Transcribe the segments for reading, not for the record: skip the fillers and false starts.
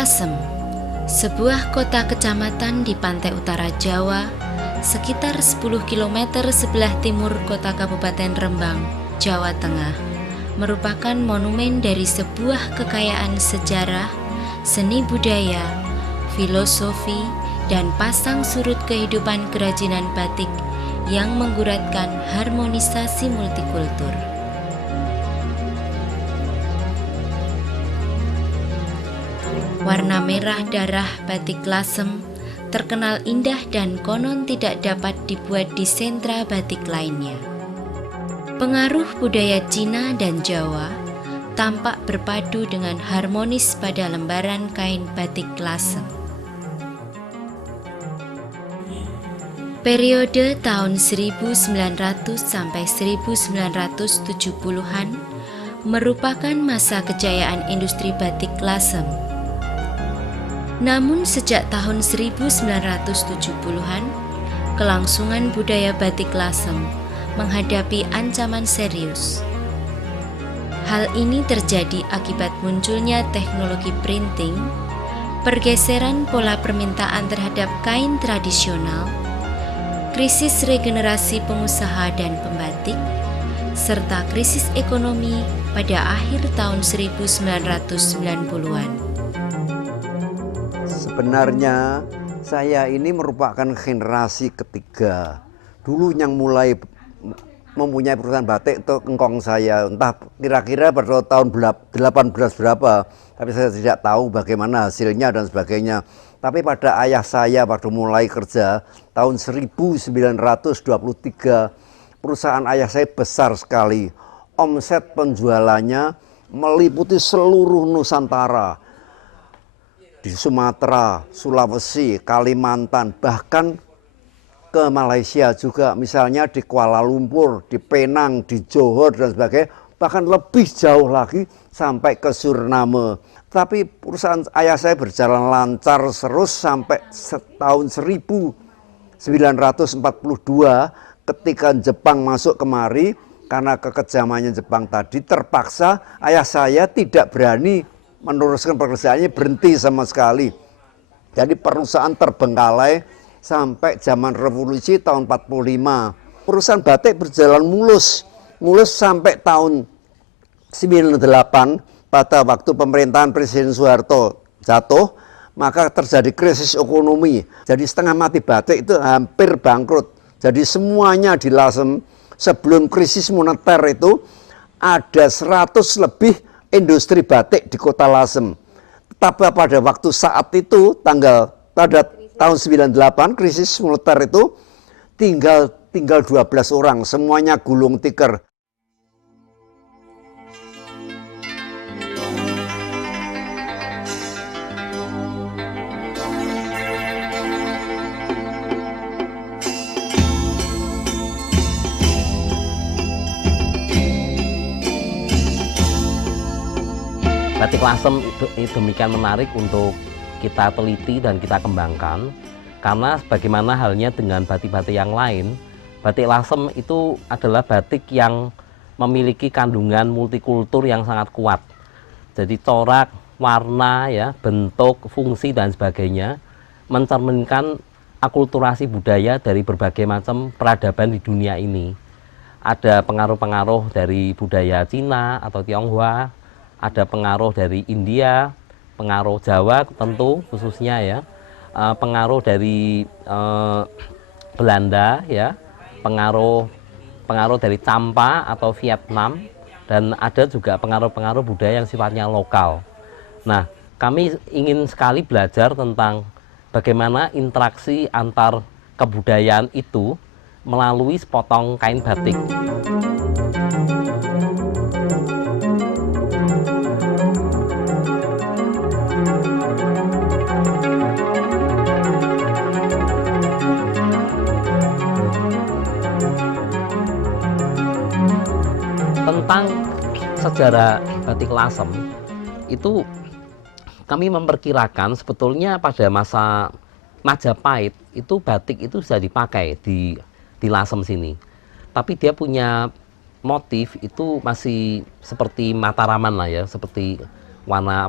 Lasem, sebuah kota kecamatan di pantai utara Jawa, sekitar 10 km sebelah timur kota Kabupaten Rembang, Jawa Tengah, merupakan monumen dari sebuah kekayaan sejarah, seni budaya, filosofi, dan pasang surut kehidupan kerajinan batik yang mengguratkan harmonisasi multikultur. Warna merah darah batik Lasem terkenal indah dan konon tidak dapat dibuat di sentra batik lainnya. Pengaruh budaya Cina dan Jawa tampak berpadu dengan harmonis pada lembaran kain batik Lasem. Periode tahun 1900 sampai 1970-an merupakan masa kejayaan industri batik Lasem. Namun sejak tahun 1970-an, kelangsungan budaya batik Lasem menghadapi ancaman serius. Hal ini terjadi akibat munculnya teknologi printing, pergeseran pola permintaan terhadap kain tradisional, krisis regenerasi pengusaha dan pembatik, serta krisis ekonomi pada akhir tahun 1990-an. Sebenarnya saya ini merupakan generasi ketiga. Dulu yang mulai mempunyai perusahaan batik itu engkong saya, entah kira-kira pada tahun 18 berapa, tapi saya tidak tahu bagaimana hasilnya dan sebagainya. Tapi pada ayah saya waktu mulai kerja tahun 1923, perusahaan ayah saya besar sekali. Omset penjualannya meliputi seluruh Nusantara. Di Sumatera, Sulawesi, Kalimantan, bahkan ke Malaysia juga, misalnya di Kuala Lumpur, di Penang, di Johor dan sebagainya, bahkan lebih jauh lagi sampai ke Suriname. Tapi perusahaan ayah saya berjalan lancar terus sampai tahun 1942 ketika Jepang masuk kemari, karena kekejamannya Jepang tadi terpaksa ayah saya tidak berani meneruskan pekerjaannya, berhenti sama sekali. Jadi perusahaan terbengkalai sampai zaman revolusi tahun 45. Perusahaan batik berjalan mulus sampai tahun 98 pada waktu pemerintahan Presiden Soeharto jatuh, maka terjadi krisis ekonomi. Jadi setengah mati batik itu hampir bangkrut. Jadi semuanya di Lasem sebelum krisis moneter itu ada 100 lebih industri batik di kota Lasem. Tapi pada waktu saat itu pada tahun 98 krisis moneter itu tinggal 12 orang, semuanya gulung tikar. Batik Lasem demikian menarik untuk kita teliti dan kita kembangkan, karena sebagaimana halnya dengan batik-batik yang lain, batik Lasem itu adalah batik yang memiliki kandungan multikultur yang sangat kuat. Jadi corak, warna, ya, bentuk, fungsi dan sebagainya mencerminkan akulturasi budaya dari berbagai macam peradaban di dunia ini. Ada pengaruh-pengaruh dari budaya Cina atau Tionghoa, ada pengaruh dari India, pengaruh Jawa tentu khususnya, ya, pengaruh dari Belanda, ya, pengaruh dari Champa atau Vietnam, dan ada juga pengaruh-pengaruh budaya yang sifatnya lokal. Nah, kami ingin sekali belajar tentang bagaimana interaksi antar kebudayaan itu melalui sepotong kain batik. Tentang sejarah batik Lasem itu kami memperkirakan sebetulnya pada masa Majapahit itu batik itu sudah dipakai di Lasem sini, tapi dia punya motif itu masih seperti Mataraman lah, ya, seperti warna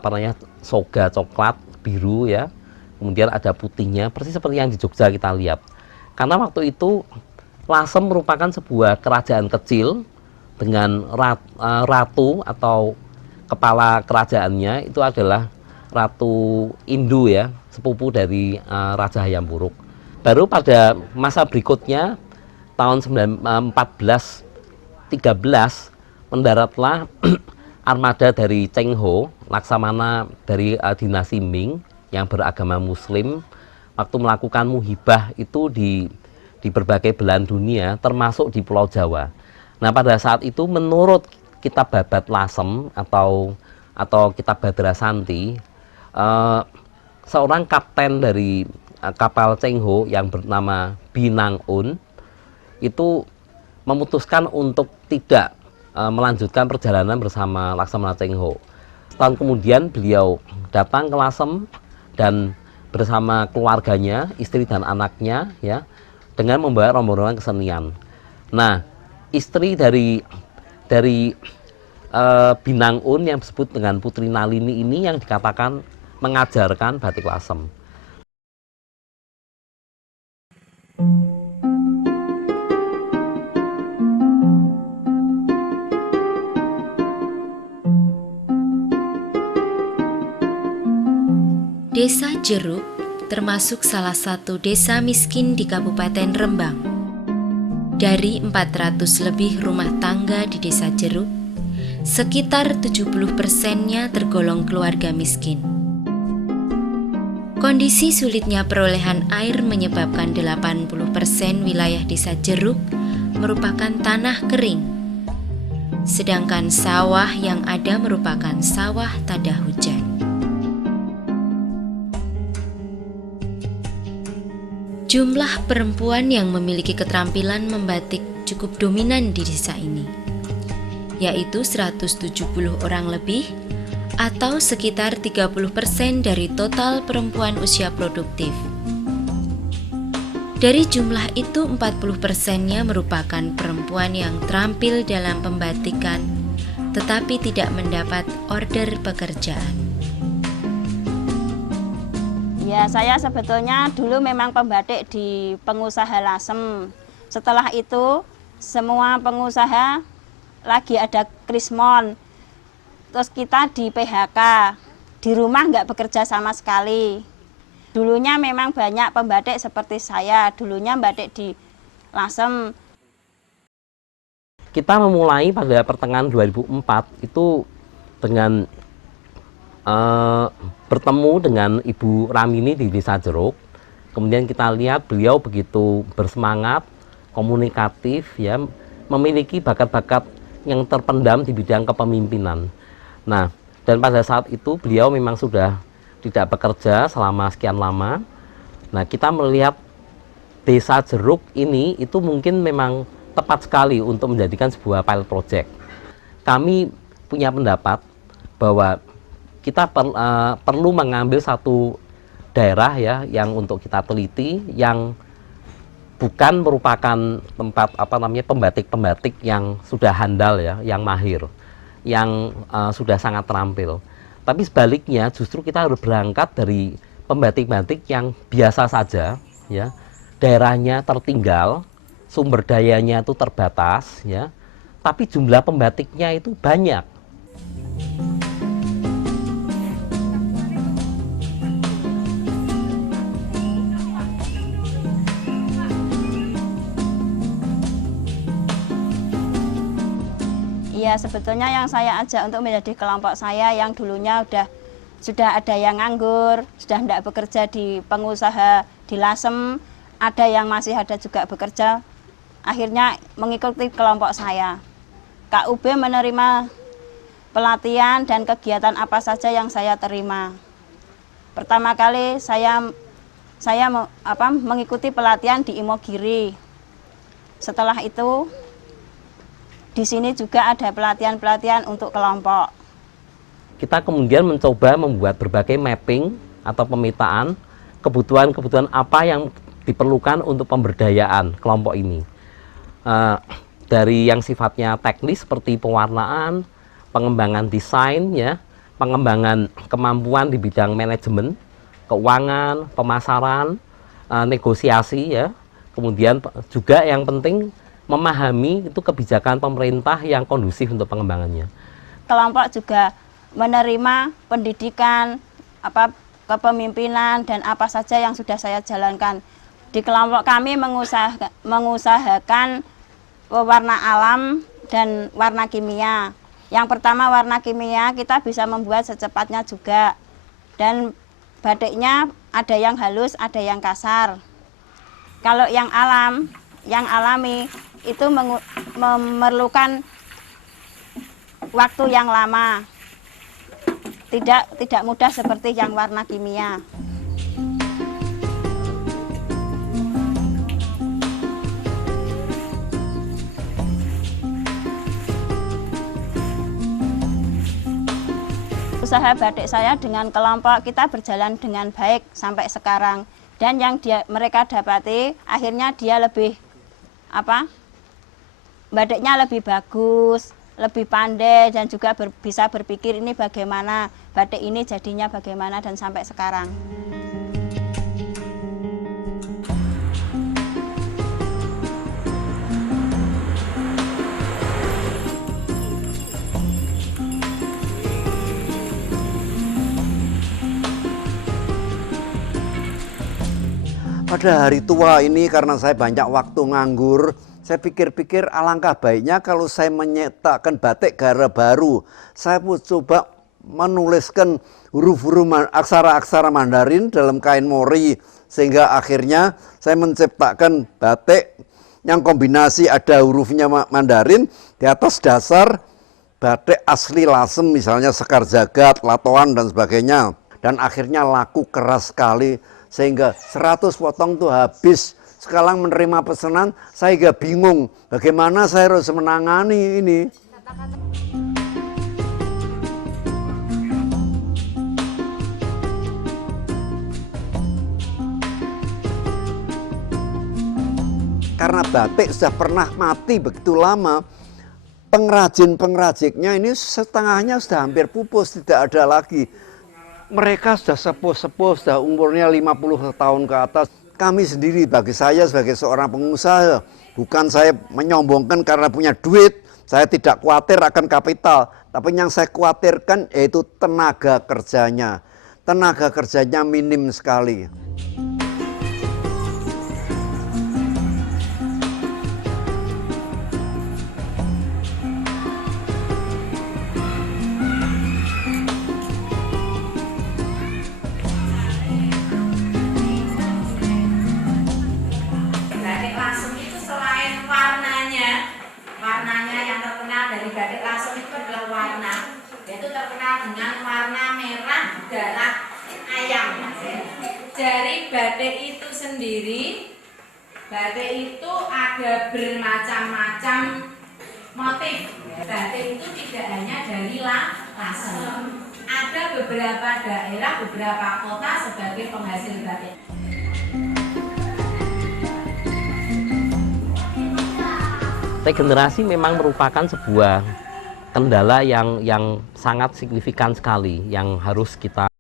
soga coklat biru ya, kemudian ada putihnya, persis seperti yang di Jogja kita lihat. Karena waktu itu Lasem merupakan sebuah kerajaan kecil dengan ratu atau kepala kerajaannya itu adalah Ratu Indu ya, sepupu dari Raja Hayam Wuruk. Baru pada masa berikutnya tahun 1413 mendaratlah armada dari Cheng Ho, laksamana dari dinasti Ming yang beragama Muslim, waktu melakukan muhibah itu di berbagai belahan dunia, termasuk di Pulau Jawa. Nah, pada saat itu menurut kitab Babad Lasem atau kitab Badra Santi, seorang kapten dari kapal Cheng Ho yang bernama Binang Un itu memutuskan untuk tidak melanjutkan perjalanan bersama Laksamana Cheng Ho. Setahun kemudian beliau datang ke Lasem dan bersama keluarganya, istri dan anaknya ya, dengan membawa rombongan kesenian. Nah, istri dari Binang Un yang disebut dengan Putri Nalini ini yang dikatakan mengajarkan batik Lasem. Desa Jeruk termasuk salah satu desa miskin di Kabupaten Rembang. Dari 400 lebih rumah tangga di Desa Jeruk, sekitar 70%-nya tergolong keluarga miskin. Kondisi sulitnya perolehan air menyebabkan 80% wilayah Desa Jeruk merupakan tanah kering, sedangkan sawah yang ada merupakan sawah tada hujan. Jumlah perempuan yang memiliki keterampilan membatik cukup dominan di desa ini, yaitu 170 orang lebih atau sekitar 30% dari total perempuan usia produktif. Dari jumlah itu 40%-nya merupakan perempuan yang terampil dalam pembatikan tetapi tidak mendapat order pekerjaan. Ya, saya sebetulnya dulu memang pembatik di pengusaha Lasem. Setelah itu semua pengusaha lagi ada krismon. Terus kita di PHK, di rumah nggak bekerja sama sekali. Dulunya memang banyak pembatik seperti saya, dulunya batik di Lasem. Kita memulai pada pertengahan 2004 itu dengan bertemu dengan Ibu Ramini di Desa Jeruk. Kemudian kita lihat beliau begitu bersemangat, komunikatif, ya, memiliki bakat-bakat yang terpendam di bidang kepemimpinan. Nah, dan pada saat itu beliau memang sudah tidak bekerja selama sekian lama. Nah, kita melihat Desa Jeruk ini itu mungkin memang tepat sekali untuk menjadikan sebuah pilot project. Kami punya pendapat bahwa kita perlu mengambil satu daerah ya yang untuk kita teliti, yang bukan merupakan tempat pembatik-pembatik yang sudah handal ya, yang mahir, yang sudah sangat terampil. Tapi sebaliknya justru kita harus berangkat dari pembatik-pembatik yang biasa saja ya, daerahnya tertinggal, sumber dayanya itu terbatas ya, tapi jumlah pembatiknya itu banyak. Ya, sebetulnya yang saya ajak untuk menjadi kelompok saya yang dulunya sudah ada yang nganggur, sudah tidak bekerja di pengusaha di Lasem, ada yang masih ada juga bekerja, akhirnya mengikuti kelompok saya. KUB menerima pelatihan dan kegiatan apa saja yang saya terima. Pertama kali saya mengikuti pelatihan di Imogiri. Setelah itu di sini juga ada pelatihan-pelatihan untuk kelompok. Kita kemudian mencoba membuat berbagai mapping atau pemetaan kebutuhan-kebutuhan apa yang diperlukan untuk pemberdayaan kelompok ini. Dari yang sifatnya teknis seperti pewarnaan, pengembangan desain, ya, pengembangan kemampuan di bidang manajemen, keuangan, pemasaran, negosiasi ya. Kemudian juga yang penting memahami itu kebijakan pemerintah yang kondusif untuk pengembangannya. Kelompok juga menerima pendidikan, kepemimpinan dan apa saja yang sudah saya jalankan. Di kelompok kami mengusahakan warna alam dan warna kimia. Yang pertama warna kimia kita bisa membuat secepatnya juga. Dan batiknya ada yang halus, ada yang kasar. Kalau yang alami itu memerlukan waktu yang lama. Tidak mudah seperti yang warna kimia. Usaha batik saya dengan kelompok kita berjalan dengan baik sampai sekarang. Dan yang mereka dapati akhirnya dia lebih batiknya lebih bagus, lebih pandai dan juga bisa berpikir ini bagaimana, batik ini jadinya bagaimana dan sampai sekarang. Pada hari tua ini karena saya banyak waktu nganggur, saya pikir-pikir alangkah baiknya kalau saya menyetakkan batik gara baru. Saya pun coba menuliskan huruf-huruf aksara-aksara Mandarin dalam kain mori. Sehingga akhirnya saya menciptakan batik yang kombinasi ada hurufnya Mandarin di atas dasar batik asli Lasem, misalnya Sekar Jagad, Latoan dan sebagainya. Dan akhirnya laku keras sekali. Sehingga 100 potong itu habis. Sekarang menerima pesanan, saya gak bingung bagaimana saya harus menangani ini. Karena batik sudah pernah mati begitu lama, pengrajin-pengrajinnya ini setengahnya sudah hampir pupus, tidak ada lagi. Mereka sudah sepuh-sepuh, sudah umurnya 50 tahun ke atas. Kami sendiri, bagi saya sebagai seorang pengusaha, bukan saya menyombongkan karena punya duit, saya tidak khawatir akan kapital. Tapi yang saya khawatirkan yaitu tenaga kerjanya. Tenaga kerjanya minim sekali. Warnanya yang terkenal dari batik Lasem itu adalah warna, yaitu terkenal dengan warna merah darah ayam. Dari batik itu sendiri, batik itu ada bermacam-macam motif. Batik itu tidak hanya dari Lasem, ada beberapa daerah, beberapa kota sebagai penghasil batik. Regenerasi memang merupakan sebuah kendala yang sangat signifikan sekali yang harus kita